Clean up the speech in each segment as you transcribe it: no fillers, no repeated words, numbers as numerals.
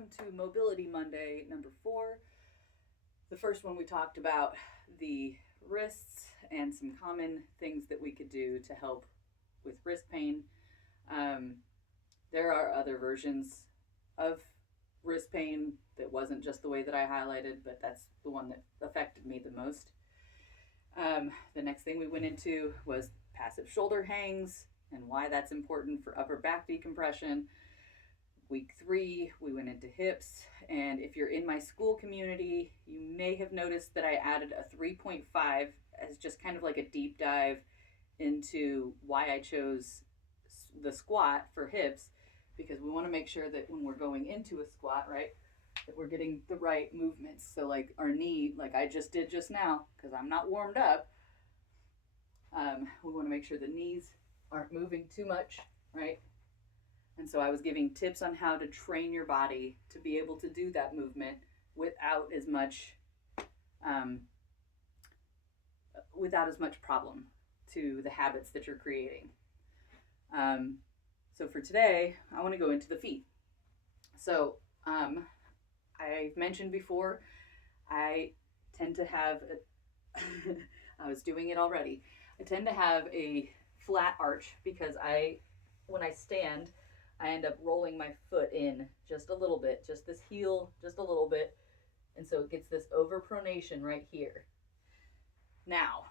welcome to Mobility Monday number 4. The first one we talked about the wrists and some common things that we could do to help with wrist pain. There are other versions of wrist pain that wasn't just the way that I highlighted, but that's the one that affected me the most. The next thing we went into was passive shoulder hangs and why that's important for upper back decompression. Week 3, we went into hips, and if you're in my Skool community, you may have noticed that I added a 3.5 as just kind of like a deep dive into why I chose the squat for hips, because we want to make sure that when we're going into a squat, right, that we're getting the right movements. So like our knee, like I just did just now, because I'm not warmed up, we want to make sure the knees aren't moving too much, right? And so I was giving tips on how to train your body to be able to do that movement without as much problem to the habits that you're creating. So for today, I want to go into the feet. So I've mentioned before, I tend to have, I was doing it already. I tend to have a flat arch because when I stand, I end up rolling my foot in just a little bit, just this heel, just a little bit. And so it gets this overpronation right here. Now,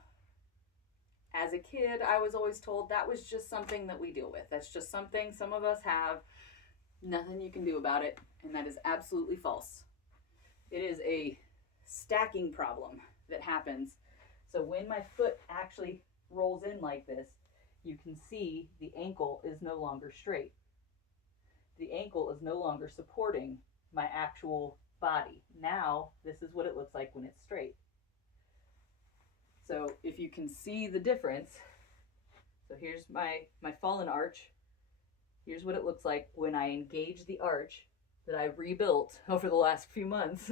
as a kid, I was always told that was just something that we deal with. That's just something some of us have, nothing you can do about it. And that is absolutely false. It is a stacking problem that happens. So when my foot actually rolls in like this, you can see the ankle is no longer straight. The ankle is no longer supporting my actual body. Now, this is what it looks like when it's straight. So if you can see the difference, so here's my fallen arch. Here's what it looks like when I engage the arch that I rebuilt over the last few months.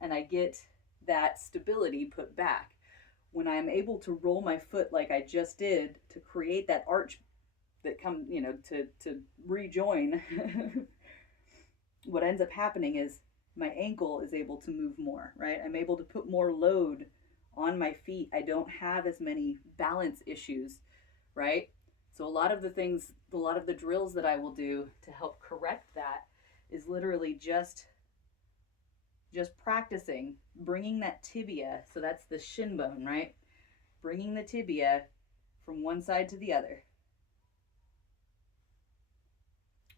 And I get that stability put back. When I'm able to roll my foot like I just did to create that arch that come, to rejoin, what ends up happening is my ankle is able to move more, right? I'm able to put more load on my feet. I don't have as many balance issues, right? So a lot of the drills that I will do to help correct that is literally just practicing, bringing that tibia, so that's the shin bone, right? Bringing the tibia from one side to the other.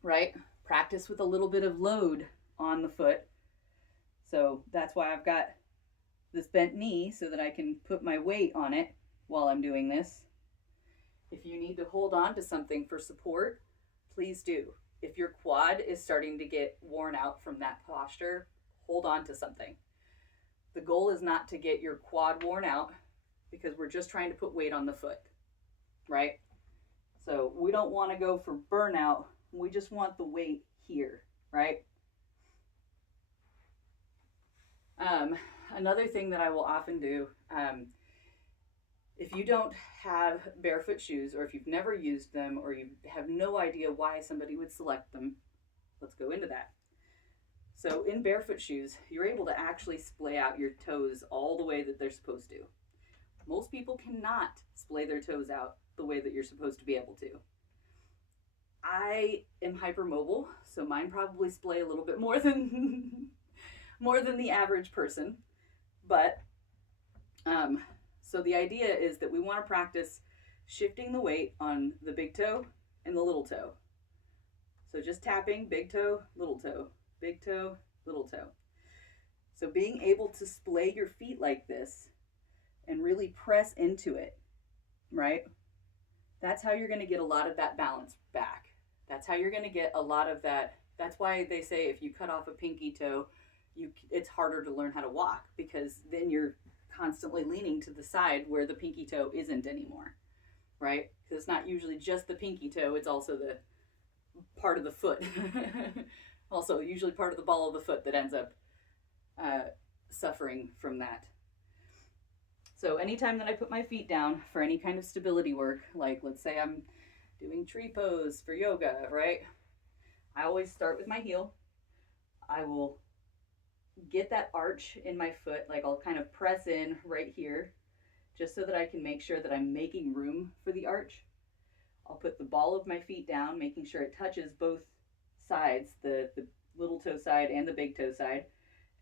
Right? Practice with a little bit of load on the foot. So that's why I've got this bent knee so that I can put my weight on it while I'm doing this. If you need to hold on to something for support, please do. If your quad is starting to get worn out from that posture, hold on to something. The goal is not to get your quad worn out, because we're just trying to put weight on the foot, right? So we don't want to go for burnout. We just want the weight here, right? Another thing that I will often do, if you don't have barefoot shoes, or if you've never used them, or you have no idea why somebody would select them, let's go into that. So in barefoot shoes, you're able to actually splay out your toes all the way that they're supposed to. Most people cannot splay their toes out the way that you're supposed to be able to. I am hypermobile, so mine probably splay a little bit more than the average person. But so the idea is that we want to practice shifting the weight on the big toe and the little toe. So just tapping big toe, little toe, big toe, little toe. So being able to splay your feet like this and really press into it, right? That's how you're going to get a lot of that balance back. That's how you're going to get a lot of that. That's why they say if you cut off a pinky toe, it's harder to learn how to walk, because then you're constantly leaning to the side where the pinky toe isn't anymore, right? Because it's not usually just the pinky toe, it's also the part of the foot. Also, usually part of the ball of the foot that ends up suffering from that. So anytime that I put my feet down for any kind of stability work, like let's say I'm doing tree pose for yoga, right? I always start with my heel. I will get that arch in my foot, like I'll kind of press in right here, just so that I can make sure that I'm making room for the arch. I'll put the ball of my feet down, making sure it touches both sides, the little toe side and the big toe side,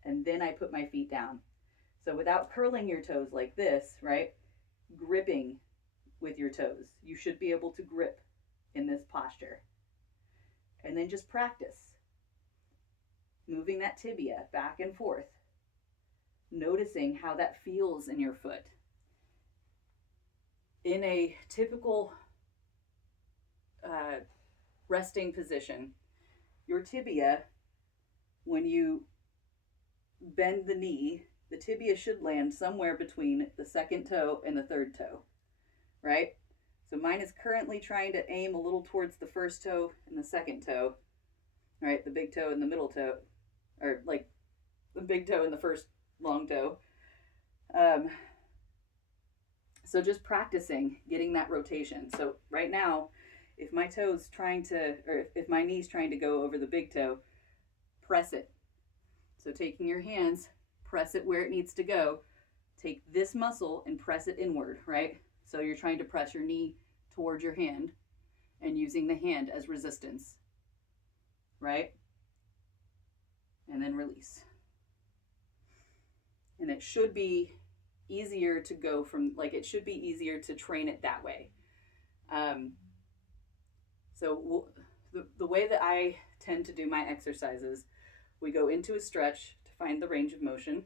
and then I put my feet down. So without curling your toes like this, right? Gripping with your toes. You should be able to grip in this posture. And then just practice moving that tibia back and forth, noticing how that feels in your foot. In a typical resting position, your tibia, when you bend the knee, the tibia should land somewhere between the second toe and the third toe, right? So mine is currently trying to aim a little towards the first toe and the second toe, right? The big toe and the middle toe, or like the big toe and the first long toe. So just practicing getting that rotation. So right now, if my toe's trying to, or if my knee's trying to go over the big toe, press it. So taking your hands, press it where it needs to go. Take this muscle and press it inward, right? So you're trying to press your knee towards your hand and using the hand as resistance, right? And then release. And it should be easier to go from, like, it should be easier to train it that way. So the way that I tend to do my exercises, we go into a stretch to find the range of motion,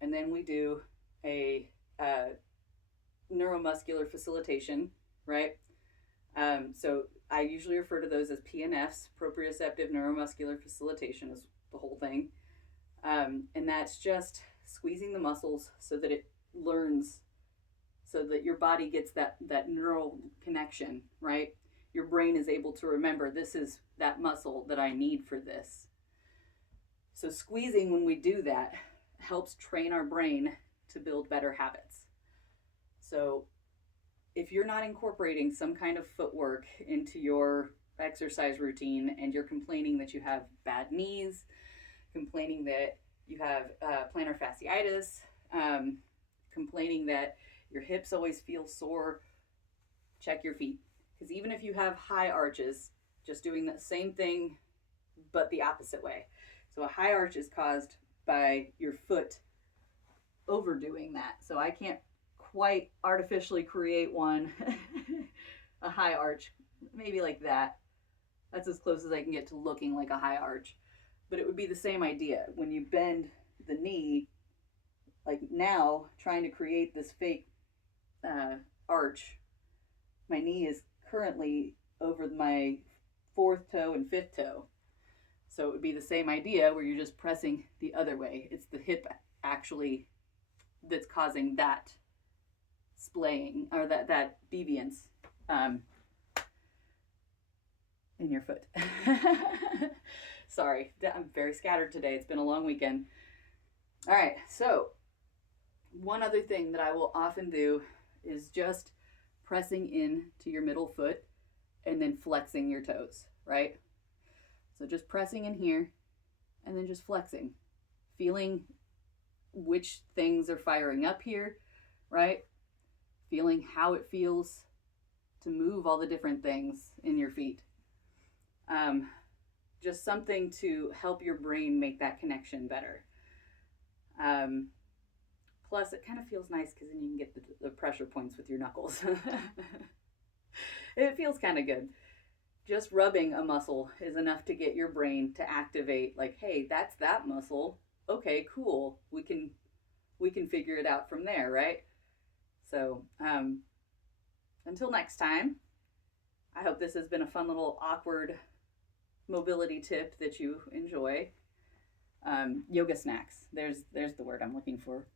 and then we do a neuromuscular facilitation, right? So I usually refer to those as PNFs, proprioceptive neuromuscular facilitation is the whole thing. And that's just squeezing the muscles so that it learns, so that your body gets that neural connection, right? Your brain is able to remember, this is that muscle that I need for this. So squeezing, when we do that, helps train our brain to build better habits. So if you're not incorporating some kind of footwork into your exercise routine and you're complaining that you have bad knees, complaining that you have plantar fasciitis, complaining that your hips always feel sore, check your feet. Because even if you have high arches, just doing the same thing but the opposite way. So a high arch is caused by your foot overdoing that. So I can't quite artificially create one, a high arch, maybe like that. That's as close as I can get to looking like a high arch. But it would be the same idea. When you bend the knee, like now, trying to create this fake arch, my knee is currently over my fourth toe and fifth toe. So it would be the same idea where you're just pressing the other way. It's the hip actually that's causing that splaying, or that deviance in your foot. Sorry, I'm very scattered today. It's been a long weekend. All right, so one other thing that I will often do is just pressing in to your middle foot and then flexing your toes, right? So just pressing in here and then just flexing, feeling which things are firing up here, right? Feeling how it feels to move all the different things in your feet. Just something to help your brain make that connection better. Plus, it kind of feels nice because then you can get the pressure points with your knuckles. It feels kind of good. Just rubbing a muscle is enough to get your brain to activate, like, hey, that's that muscle. Okay, cool. We can figure it out from there, right? So, until next time, I hope this has been a fun little awkward mobility tip that you enjoy. Yoga snacks. There's the word I'm looking for.